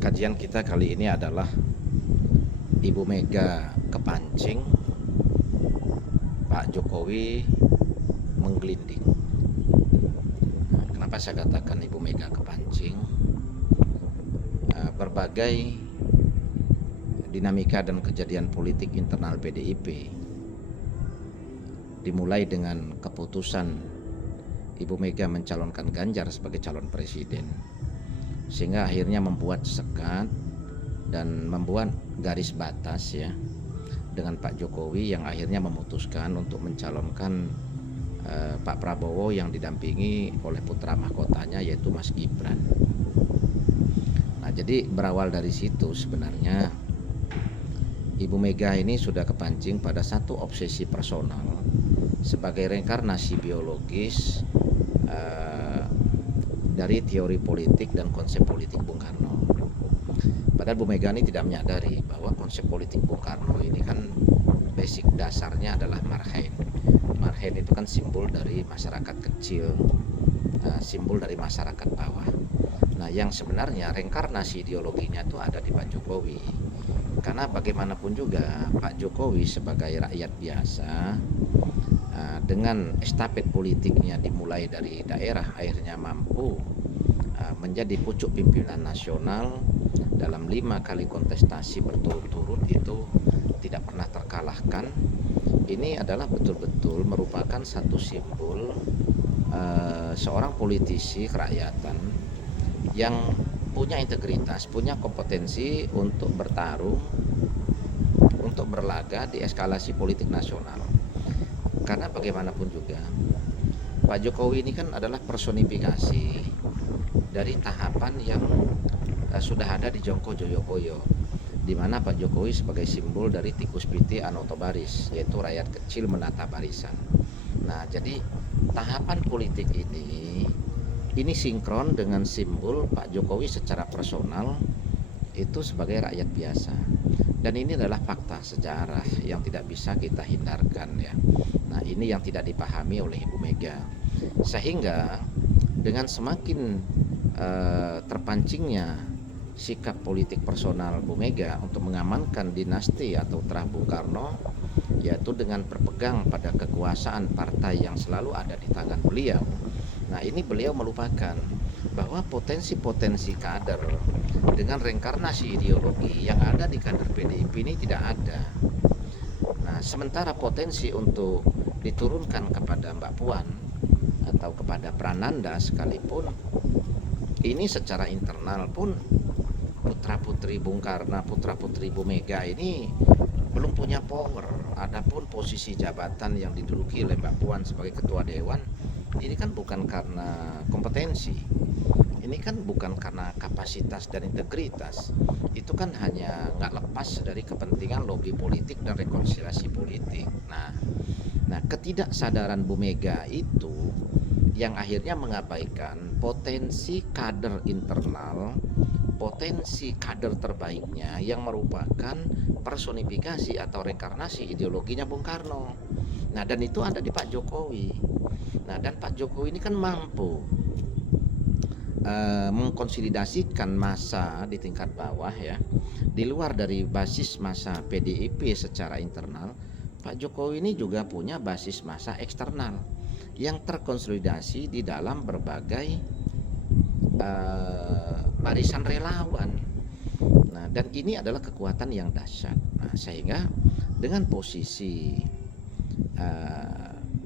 Kajian kita kali ini adalah Ibu Mega kepancing, Pak Jokowi menggelinding. Kenapa saya katakan Ibu Mega kepancing? Berbagai dinamika dan kejadian politik internal PDIP dimulai dengan keputusan Ibu Mega mencalonkan Ganjar sebagai calon presiden, sehingga akhirnya membuat sekat dan membuat garis batas ya dengan Pak Jokowi yang akhirnya memutuskan untuk mencalonkan Pak Prabowo yang didampingi oleh putra mahkotanya yaitu Mas Gibran. Nah, jadi berawal dari situ sebenarnya Ibu Mega ini sudah kepancing pada satu obsesi personal sebagai reinkarnasi biologis dari teori politik dan konsep politik Bung Karno. Padahal Bu Mega ini tidak menyadari bahwa konsep politik Bung Karno ini kan basic dasarnya adalah marhain. Marhain itu kan simbol dari masyarakat kecil, simbol dari masyarakat bawah. Nah, yang sebenarnya reinkarnasi ideologinya itu ada di Pak Jokowi. Karena bagaimanapun juga Pak Jokowi sebagai rakyat biasa dengan estafet politiknya dimulai dari daerah akhirnya mampu menjadi pucuk pimpinan nasional dalam 5 kali kontestasi berturut-turut itu tidak pernah terkalahkan. Ini adalah betul-betul merupakan satu simbol seorang politisi kerakyatan yang punya integritas, punya kompetensi untuk bertarung, untuk berlaga di eskalasi politik nasional. Karena bagaimanapun juga Pak Jokowi ini kan adalah personifikasi dari tahapan yang sudah ada di Jongko Joyoboyo, di mana Pak Jokowi sebagai simbol dari tikus piti anoto baris, yaitu rakyat kecil menata barisan. Nah, jadi tahapan politik ini sinkron dengan simbol Pak Jokowi secara personal itu sebagai rakyat biasa. Dan ini adalah fakta sejarah yang tidak bisa kita hindarkan ya. Nah, ini yang tidak dipahami oleh Ibu Mega. Sehingga dengan semakin terpancingnya sikap politik personal Bu Mega untuk mengamankan dinasti atau terah Bung Karno, yaitu dengan berpegang pada kekuasaan partai yang selalu ada di tangan beliau. Nah, ini beliau melupakan bahwa potensi-potensi kader dengan reinkarnasi ideologi yang ada di kader PDIP ini tidak ada. Nah, sementara potensi untuk diturunkan kepada Mbak Puan atau kepada Prananda sekalipun, ini secara internal pun putra-putri Bung Karno, putra-putri Bu Mega ini belum punya power. Adapun posisi jabatan yang diduduki oleh Mbak Puan sebagai ketua dewan, ini kan bukan karena kompetensi, ini kan bukan karena kapasitas dan integritas, itu kan hanya nggak lepas dari kepentingan lobby politik dan rekonsiliasi politik. Nah, ketidaksadaran Bu Mega itu yang akhirnya mengabaikan potensi kader internal, potensi kader terbaiknya yang merupakan personifikasi atau reinkarnasi ideologinya Bung Karno. Nah, dan itu ada di Pak Jokowi. Nah, dan Pak Jokowi ini kan mampu mengkonsolidasikan massa di tingkat bawah ya, di luar dari basis massa PDIP secara internal. Pak Jokowi ini juga punya basis massa eksternal yang terkonsolidasi di dalam berbagai barisan relawan. Nah, dan ini adalah kekuatan yang dahsyat. Nah, sehingga dengan posisi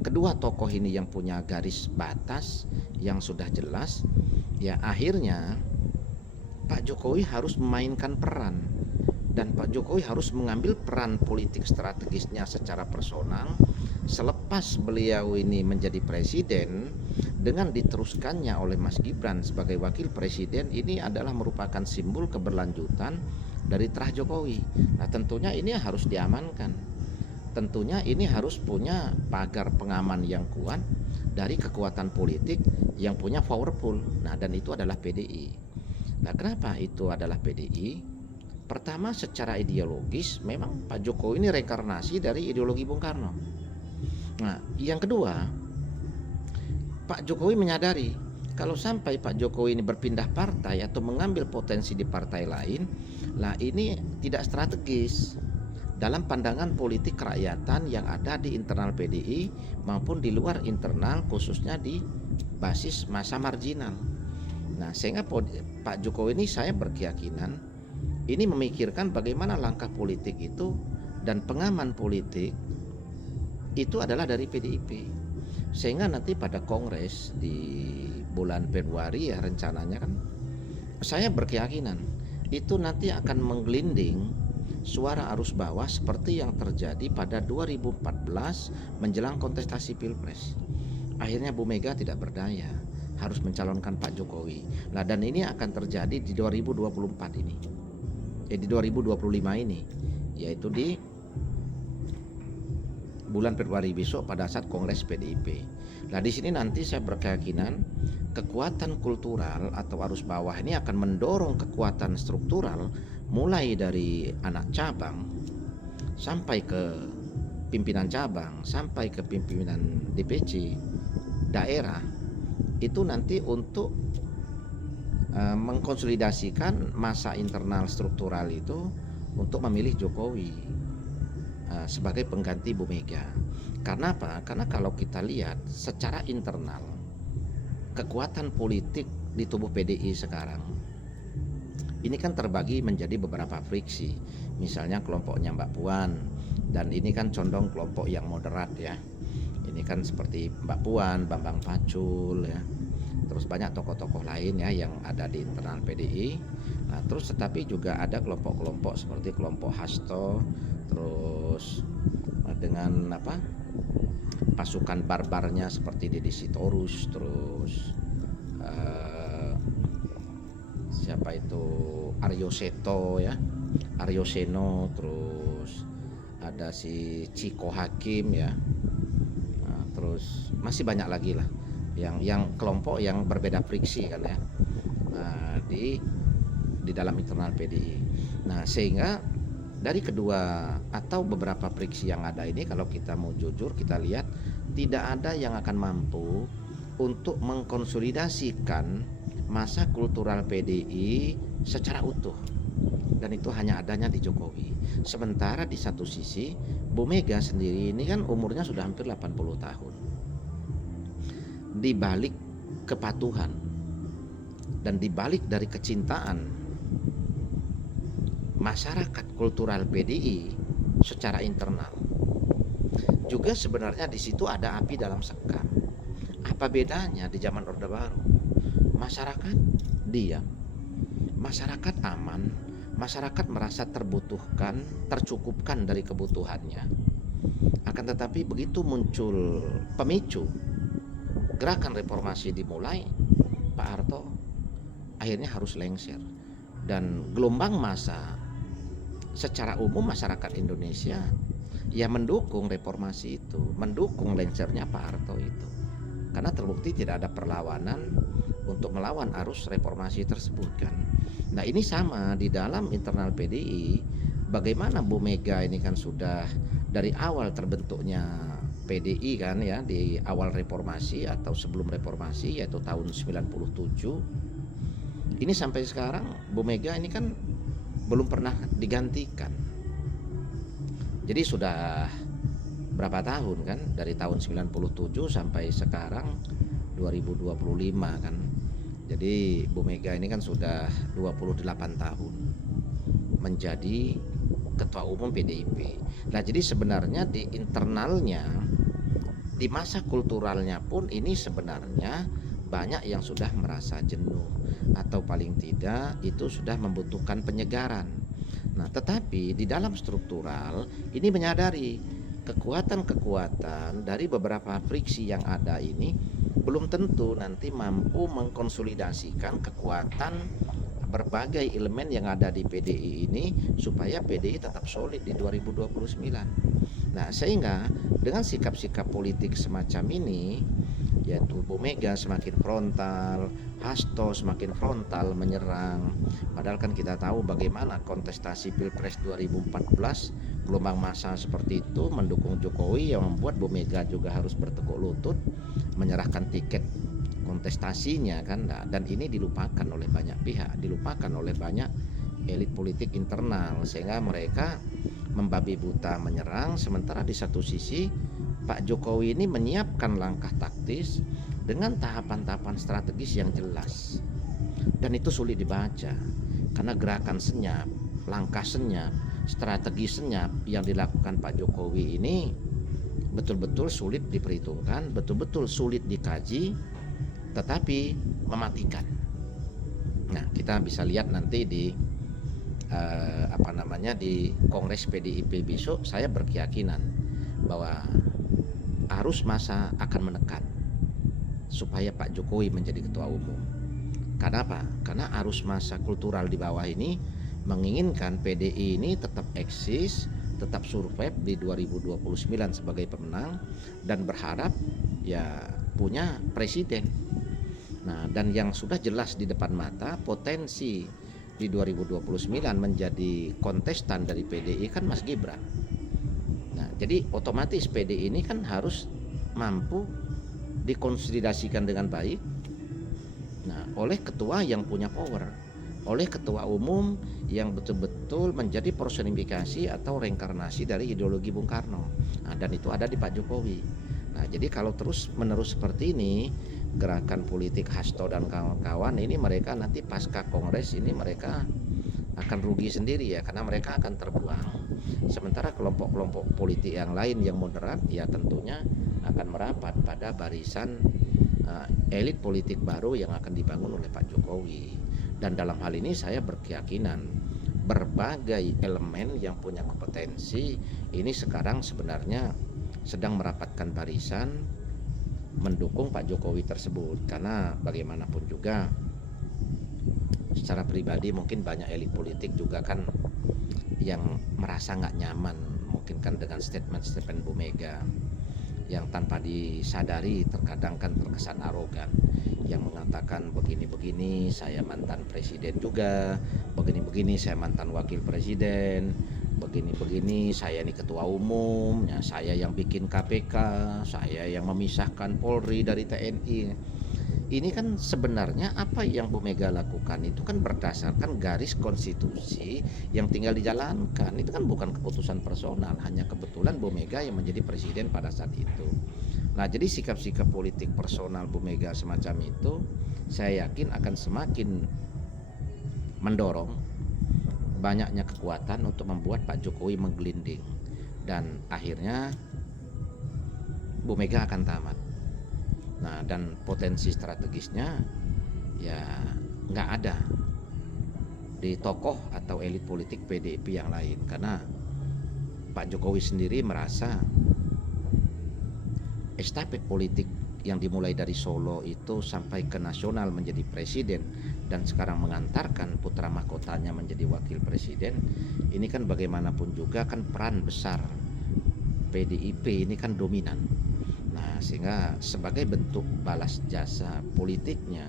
kedua tokoh ini yang punya garis batas yang sudah jelas, ya akhirnya Pak Jokowi harus memainkan peran, dan Pak Jokowi harus mengambil peran politik strategisnya secara personal selepas beliau ini menjadi presiden. Dengan diteruskannya oleh Mas Gibran sebagai wakil presiden, ini adalah merupakan simbol keberlanjutan dari terah Jokowi. Nah, tentunya ini harus diamankan, tentunya ini harus punya pagar pengaman yang kuat dari kekuatan politik yang punya powerful. Nah, dan itu adalah PDI. Nah, kenapa itu adalah PDI? Pertama, secara ideologis memang Pak Jokowi ini reinkarnasi dari ideologi Bung Karno. Nah, yang kedua, Pak Jokowi menyadari Kalau sampai Pak Jokowi ini berpindah partai atau mengambil potensi di partai lain, lah ini tidak strategis dalam pandangan politik kerakyatan yang ada di internal PDI maupun di luar internal, khususnya di basis masa marginal. Nah, sehingga Pak Jokowi ini saya berkeyakinan ini memikirkan bagaimana langkah politik itu, dan pengaman politik itu adalah dari PDIP. Sehingga nanti pada kongres di bulan Februari ya rencananya kan, saya berkeyakinan itu nanti akan menggelinding suara arus bawah seperti yang terjadi pada 2014 menjelang kontestasi Pilpres. Akhirnya Bu Mega tidak berdaya, harus mencalonkan Pak Jokowi. Nah, dan ini akan terjadi di 2024 ini. Di 2025 ini, yaitu di bulan Februari besok pada saat Kongres PDIP. Nah, di sini nanti saya berkeyakinan kekuatan kultural atau arus bawah ini akan mendorong kekuatan struktural mulai dari anak cabang sampai ke pimpinan cabang sampai ke pimpinan DPC daerah, itu nanti untuk mengkonsolidasikan masa internal struktural itu untuk memilih Jokowi sebagai pengganti Bu Mega. Karena apa? Karena kalau kita lihat secara internal kekuatan politik di tubuh PDI sekarang ini kan terbagi menjadi beberapa friksi. Misalnya kelompoknya Mbak Puan, dan ini kan condong kelompok yang moderat ya. Ini kan seperti Mbak Puan, Bambang Pacul ya. Terus banyak tokoh-tokoh lain ya yang ada di internal PDI. Nah, terus tetapi juga ada kelompok-kelompok seperti kelompok Hasto, terus dengan pasukan barbarnya seperti Deddy Sitorus, terus siapa itu Aryo Seto ya, Aryo Seno, terus ada si Ciko Hakim ya. Nah, terus masih banyak lagi lah yang kelompok yang berbeda friksi kan ya, di dalam internal PDI. Nah, sehingga dari kedua atau beberapa friksi yang ada ini, kalau kita mau jujur kita lihat tidak ada yang akan mampu untuk mengkonsolidasikan masa kultural PDI secara utuh, dan itu hanya adanya di Jokowi. Sementara di satu sisi Bu Mega sendiri ini kan umurnya sudah hampir 80 tahun. Di balik kepatuhan dan di balik dari kecintaan masyarakat kultural PDI secara internal, juga sebenarnya di situ ada api dalam sekam. Apa bedanya di zaman Orde Baru? Masyarakat diam, masyarakat aman, masyarakat merasa terbutuhkan, tercukupkan dari kebutuhannya. Akan tetapi begitu muncul pemicu, gerakan reformasi dimulai, Pak Harto akhirnya harus lengser, dan gelombang massa secara umum masyarakat Indonesia ya mendukung reformasi itu, mendukung lengsernya Pak Harto itu, karena terbukti tidak ada perlawanan untuk melawan arus reformasi tersebut kan. Nah, ini sama di dalam internal PDI. Bagaimana Bu Mega ini kan sudah dari awal terbentuknya PDI kan ya, di awal reformasi atau sebelum reformasi yaitu tahun 97. Ini sampai sekarang Bu Mega ini kan belum pernah digantikan. Jadi sudah berapa tahun kan, dari tahun 97 sampai sekarang 2025 kan. Jadi Bu Mega ini kan sudah 28 tahun menjadi ketua umum PDIP. Nah, jadi sebenarnya di internalnya, di masa kulturalnya pun ini sebenarnya banyak yang sudah merasa jenuh, atau paling tidak itu sudah membutuhkan penyegaran. Nah, tetapi di dalam struktural ini menyadari kekuatan-kekuatan dari beberapa friksi yang ada ini belum tentu nanti mampu mengkonsolidasikan kekuatan berbagai elemen yang ada di PDI ini supaya PDI tetap solid di 2029. Nah, sehingga dengan sikap-sikap politik semacam ini, yaitu Bu Mega semakin frontal, Hasto semakin frontal menyerang, padahal kan kita tahu bagaimana kontestasi Pilpres 2014 gelombang massa seperti itu mendukung Jokowi, yang membuat Bu Mega juga harus bertekuk lutut menyerahkan tiket kontestasinya kan. Nah, dan ini dilupakan oleh banyak pihak, dilupakan oleh banyak elit politik internal, sehingga mereka membabi buta menyerang. Sementara di satu sisi Pak Jokowi ini menyiapkan langkah taktis dengan tahapan-tahapan strategis yang jelas, dan itu sulit dibaca karena gerakan senyap, langkah senyap, strategi senyap yang dilakukan Pak Jokowi ini betul-betul sulit diperhitungkan, betul-betul sulit dikaji, tetapi mematikan. Nah, kita bisa lihat nanti di di Kongres PDIP besok. Saya berkeyakinan bahwa arus massa akan menekan supaya Pak Jokowi menjadi ketua umum. Karena apa? Karena arus massa kultural di bawah ini menginginkan PDI ini tetap eksis, tetap survive di 2029 sebagai pemenang, dan berharap ya punya presiden. Nah, dan yang sudah jelas di depan mata, potensi di 2029 menjadi kontestan dari PDI kan Mas Gibran. Nah, jadi otomatis PDI ini kan harus mampu dikonsolidasikan dengan baik. Nah, oleh ketua yang punya power, oleh ketua umum yang betul-betul menjadi personifikasi atau reinkarnasi dari ideologi Bung Karno. Nah, dan itu ada di Pak Jokowi. Nah, jadi kalau terus menerus seperti ini, gerakan politik Hasto dan kawan-kawan ini, mereka nanti pasca kongres ini mereka akan rugi sendiri ya, karena mereka akan terbuang. Sementara kelompok-kelompok politik yang lain yang moderat ya tentunya akan merapat pada barisan elit politik baru yang akan dibangun oleh Pak Jokowi. Dan dalam hal ini saya berkeyakinan berbagai elemen yang punya kompetensi ini sekarang sebenarnya sedang merapatkan barisan mendukung Pak Jokowi tersebut. Karena bagaimanapun juga secara pribadi mungkin banyak elit politik juga kan yang merasa nggak nyaman mungkin kan dengan statement-statement Bu Mega yang tanpa disadari terkadang kan terkesan arogan, yang mengatakan begini-begini saya mantan presiden juga, begini-begini saya mantan wakil presiden, begini-begini saya ini ketua umum, ya, saya yang bikin KPK, saya yang memisahkan Polri dari TNI. Ini kan sebenarnya apa yang Bu Mega lakukan itu kan berdasarkan garis konstitusi yang tinggal dijalankan. Itu kan bukan keputusan personal, hanya kebetulan Bu Mega yang menjadi presiden pada saat itu. Nah, jadi sikap-sikap politik personal Bu Mega semacam itu saya yakin akan semakin mendorong banyaknya kekuatan untuk membuat Pak Jokowi menggelinding, dan akhirnya Bu Mega akan tamat. Nah, dan potensi strategisnya ya nggak ada di tokoh atau elit politik PDIP yang lain, karena Pak Jokowi sendiri merasa estafet politik yang dimulai dari Solo itu sampai ke nasional menjadi presiden dan sekarang mengantarkan putra mahkotanya menjadi wakil presiden, ini kan bagaimanapun juga kan peran besar PDIP ini kan dominan. Nah, sehingga sebagai bentuk balas jasa politiknya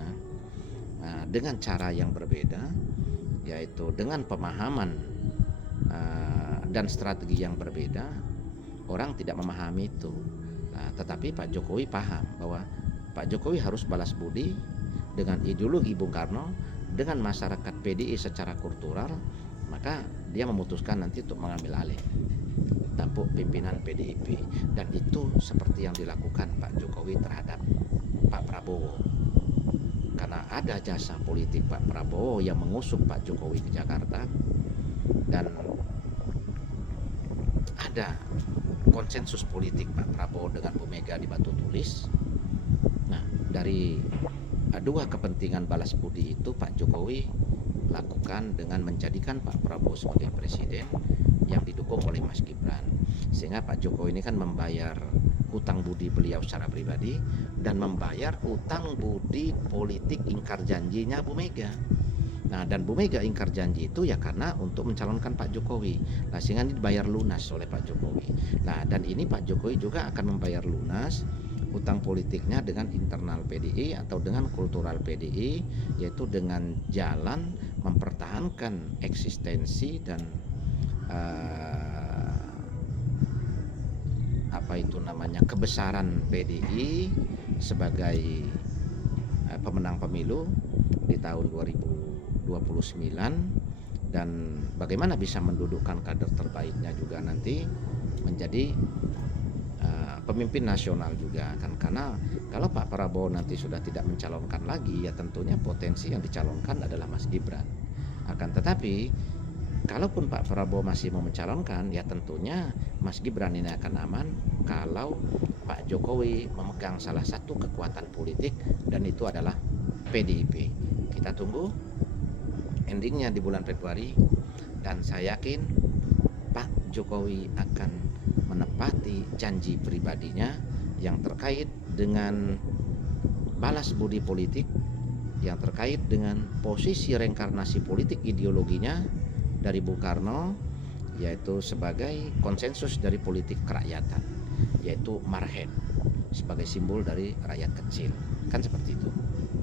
dengan cara yang berbeda, yaitu dengan pemahaman dan strategi yang berbeda, orang tidak memahami itu. Nah, tetapi Pak Jokowi paham bahwa Pak Jokowi harus balas budi dengan ideologi Bung Karno, dengan masyarakat PDI secara kultural, maka dia memutuskan nanti untuk mengambil alih tampuk pimpinan PDIP, dan itu seperti yang dilakukan Pak Jokowi terhadap Pak Prabowo. Karena ada jasa politik Pak Prabowo yang mengusung Pak Jokowi ke Jakarta, dan ada konsensus politik Pak Prabowo dengan Bu Mega di Batu Tulis. Nah, dari dua kepentingan balas budi itu Pak Jokowi lakukan dengan menjadikan Pak Prabowo sebagai presiden yang didukung oleh Mas Gibran, sehingga Pak Jokowi ini kan membayar hutang budi beliau secara pribadi dan membayar hutang budi politik ingkar janjinya Bu Mega. Nah, dan Bu Mega ingkar janji itu ya karena untuk mencalonkan Pak Jokowi. Nah, sehingga ini dibayar lunas oleh Pak Jokowi. Nah, dan ini Pak Jokowi juga akan membayar lunas hutang politiknya dengan internal PDI atau dengan kultural PDI, yaitu dengan jalan mempertahankan eksistensi dan kebesaran PDI sebagai pemenang pemilu di tahun 2029 dan bagaimana bisa mendudukkan kader terbaiknya juga nanti menjadi pemimpin nasional juga kan, karena kalau Pak Prabowo nanti sudah tidak mencalonkan lagi ya tentunya potensi yang dicalonkan adalah Mas Gibran. Akan tetapi kalaupun Pak Prabowo masih mau mencalonkan ya tentunya Mas Gibran ini akan aman kalau Pak Jokowi memegang salah satu kekuatan politik dan itu adalah PDIP. Kita tunggu endingnya di bulan Februari dan saya yakin Pak Jokowi akan menepati janji pribadinya yang terkait dengan balas budi politik, yang terkait dengan posisi reinkarnasi politik ideologinya dari Bung Karno, yaitu sebagai konsensus dari politik kerakyatan, yaitu marhen sebagai simbol dari rakyat kecil, kan seperti itu.